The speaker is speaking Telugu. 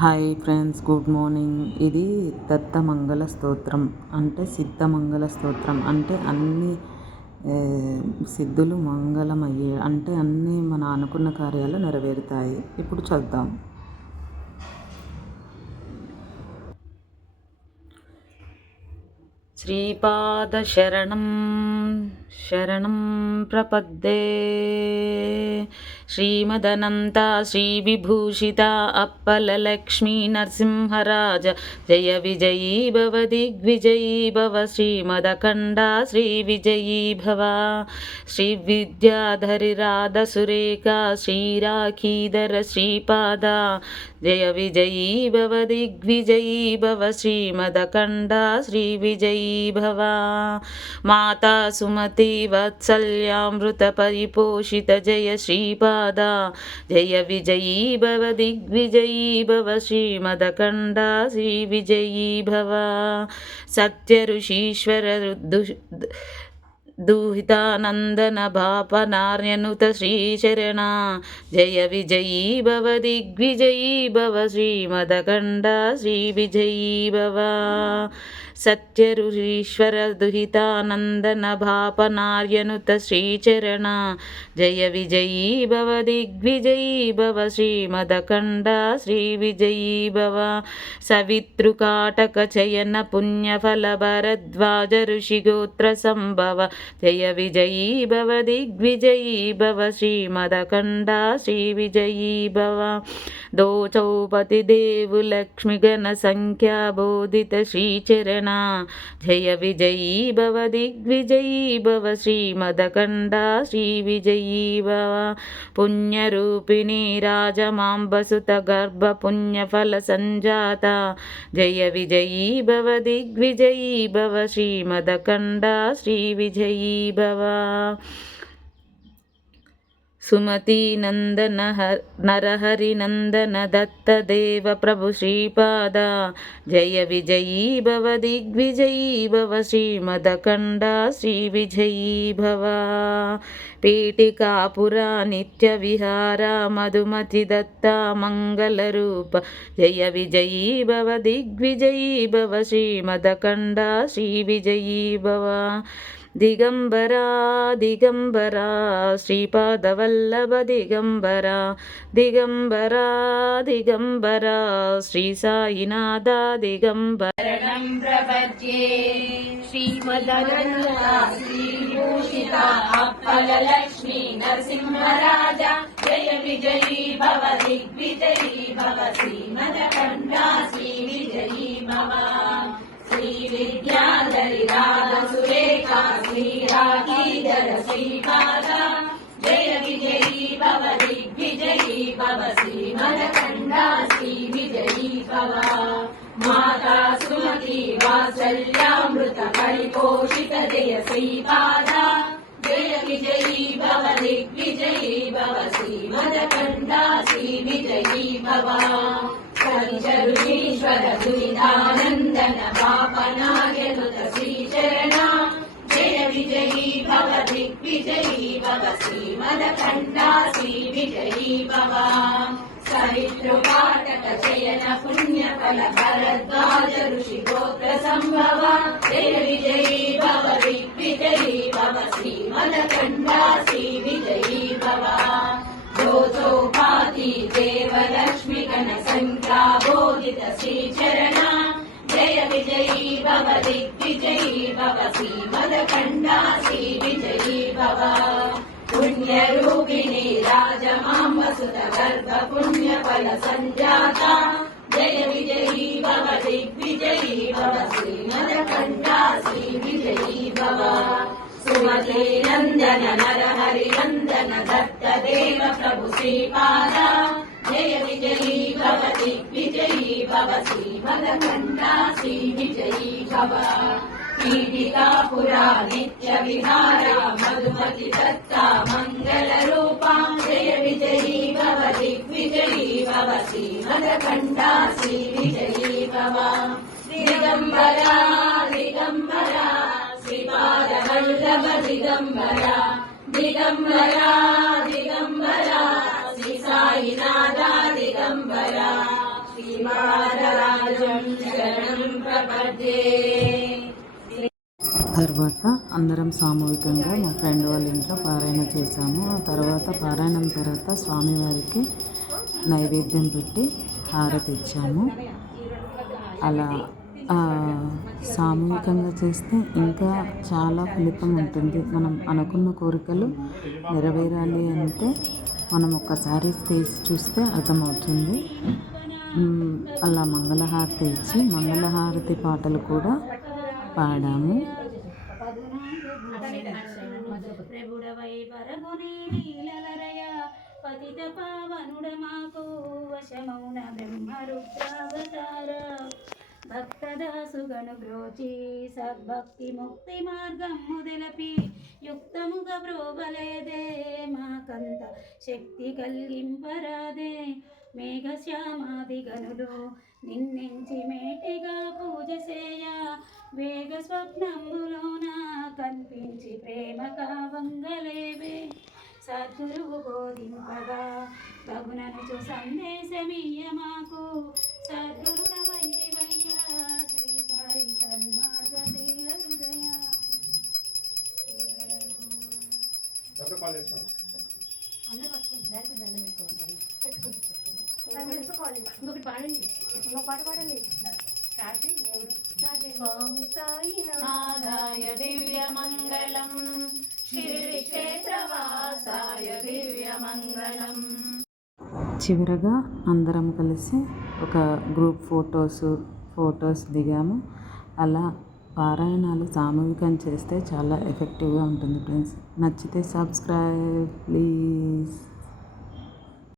Hi friends, good morning. ఇది దత్తమంగళ స్తోత్రం అంటే సిద్ధమంగళ స్తోత్రం అంటే అన్ని సిద్ధులు మంగళమయ్యే అంటే అన్నీ మన అనుకున్న కార్యాలు నెరవేరుతాయి. ఇప్పుడు చూద్దాం. శ్రీపాదశరణం శరణం ప్రపద్దే. శ్రీమదనంత శ్రీవిభూషిత అప్పలలక్ష్మీ నరసింహరాజ జయ విజయీ భవ దిగ్విజయీ భవ. శ్రీమదఖండ శ్రీ విజయీ భవ. శ్రీ విద్యాధరి రాధ సురేఖ శ్రీరాఖీధర శ్రీపాద జయ విజయీ భవ దిగ్విజయీ భవ. శ్రీమదఖండ శ్రీ విజయీ భవ. మాతా సుమతి వత్సల్యామృత పరిపోషిత జయ శ్రీపాద జయ విజయీ భవ దిగ్విజయీ భవ. శ్రీమదఖండ శ్రీ విజయీ భవ. సత్య ఋషీశ్వర దూహితానందన భాపనార్యనుత శ్రీచరణ జయ విజయీ భవ దిగ్విజయీ భవ. శ్రీమదఖండ శ్రీ విజయీ భవ. సత్య ఋషీశ్వర దుహితానందన భాపనార్యనుత శ్రీచరణ జయ విజయీ భవ దిగ్విజయీ భవ. శ్రీమదఖండ శ్రీ విజయీ భవ. సవితృకాటక చయన పుణ్యఫల భరద్వాజ ఋషిగోత్ర సంభవ జయ విజయీ భవ దిగ్విజయీ భవ. శ్రీమదఖండ శ్రీ విజయీ భవ. దోచౌపతి దేవు లక్ష్మి గణ సంఖ్యా బోధిత శ్రీచరణ జయ విజయీ భవ దిగ్విజయీ భవ. శ్రీమదఖండ శ్రీ విజయీ భవ. పుణ్యరూపిణి రాజమాంబసుత గర్భ పుణ్యఫల సంజాత జయ విజయీ భవ దిగ్విజయీ భవ. శ్రీమదఖండ శ్రీ విజయీ భవ. సుమతి నందన నరహరి నందన దత్తదేవ ప్రభు శ్రీపాద జయ విజయీ భవ దిగ్విజయీ భవ. శ్రీమదఖండ శ్రీ విజయీ భవ. పీఠికాపురా నిత్య విహార మధుమతి దత్త మంగళ రూప జయ విజయీ భవ దిగ్విజయీ భవ. శ్రీమదఖండ శ్రీ విజయీ భవ. దిగంబరా దిగంబరా శ్రీపాదవల్లభ దిగంబరా దిగంబరా దిగంబరా శ్రీ సాయినాథ దిగంబరం ప్రపద్యే. శ్రీమదనంత శ్రీభూషిత అప్పలలక్ష్మీ నరసింహరాజ జయ విజయీ భవ దిగ్విజయీ భవ. శ్రీమదఖండ శ్రీ విజయీ భవ. శ్రీ విద్యాధరి రాధ సురేఖ శ్రీరాఖీధర శ్రీపాద జయ విజయీ భవ దిగ్విజయీ భవ. శ్రీమదఖండ శ్రీ విజయీ భవ. మాతా సుమతి వాత్సల్యామృత పరిపోషిత జయ శ్రీపాద జయ విజయీ భవ దిగ్విజయీ భవ. శ్రీమదఖండ శ్రీ విజయీ భవ. పంచరుషీశ్వర దురితానందన పాపనార్యనుత శ్రీచరణ జయ విజయీ భవ దిగ్విజయీ భవ. శ్రీమదఖండ శ్రీ విజయీ భవ. సవితృకాటక చయన పుణ్యఫల భరద్వాజ ఋషిగోత్ర సంభవ జయ విజయీ భవ దిగ్విజయీ భవ. శ్రీమదఖండ శ్రీ విజయీ భవ. దోచౌపాతి దేవలక్ష్మి గణ సంఖ్యా బోధిత శ్రీచరణ జయ విజయీ భవ దిగ్విజయీ భవ. శ్రీమదఖండ శ్రీ విజయీ భవ. పుణ్యరూపిణి రాజమాంబసుత గర్భ పుణ్యఫల సంజాత జయ విజయీ భవ దిగ్విజయీ భవ. శ్రీమదఖండ శ్రీ విజయీ భవ. సుమతే నందన నరహరి నందన దత్తదేవ ప్రభు శ్రీపాద జయ విజయీ భవ దిగ్విజయీ భవ. శ్రీమదఖండ శ్రీ విజయీ భవ. పీఠికాపురా నిత్య విహార మధుమతి దత్త మంగళ రూపా జయ విజయీ భవ దిగ్విజయీ భవ. శ్రీమదఖండ శ్రీ విజయీ భవ. దిగంబరా దిగంబరా శ్రీపాదవల్లభ దిగంబరా దిగంబరా దిగంబరా శ్రీ సాయినాథ దిగంబరా. శ్రీమ తర్వాత అందరం సామూహికంగా మా ఫ్రెండ్ వాళ్ళ ఇంట్లో పారాయణ చేశాము. ఆ తర్వాత పారాయణం తర్వాత స్వామివారికి నైవేద్యం పెట్టి హారతి ఇచ్చాము. అలా సామూహికంగా చేస్తే ఇంకా చాలా ఫలితం ఉంటుంది. మనం అనుకున్న కోరికలు నెరవేరాలి అంటే మనం ఒక్కసారి చేసి చూస్తే అర్థమవుతుంది. అలా మంగళహారతి ఇచ్చి మంగళహారతి పాటలు కూడా పాడాము. పతిత పావనుడ మాకు వశమౌన బ్రహ్మరుద్రావతార భక్తదాసుగను బ్రోచి సద్భక్తి ముక్తి మార్గం మొదలపి యుక్తముగా బ్రోవలేదే మాకంత శక్తి కలిగింపరాదే మేఘశ్యామాది గనులు నిన్నెంచి మేటిగా పూజ చేయ వేగ స్వప్నంబులోన కనిపించి ప్రేమ కావంగలేవే సద్గురువు బోధింపగా తగుననుచు సందేశమియ్య మాకు సద్గురుడ వంటివయ్యా శ్రీ సాయి సన్మార్గ శీల హృదయ. అందరూ పట్టుకుంటారు దండం పెట్టుకోవాలి. ఇంకొకటి పాడండి, ఇంకొక పాట పాడండి. స్వామి సాయినాథాయ దివ్యమంగళం శ్రీ క్షేత్రవాసాయ దివ్యమంగళం. చివరగా అందరం కలిసి ఒక గ్రూప్ ఫొటోస్ దిగాము. అలా పారాయణాలు సామూహికం చేస్తే చాలా ఎఫెక్టివ్గా ఉంటుంది ఫ్రెండ్స్. నచ్చితే సబ్స్క్రైబ్ ప్లీజ్.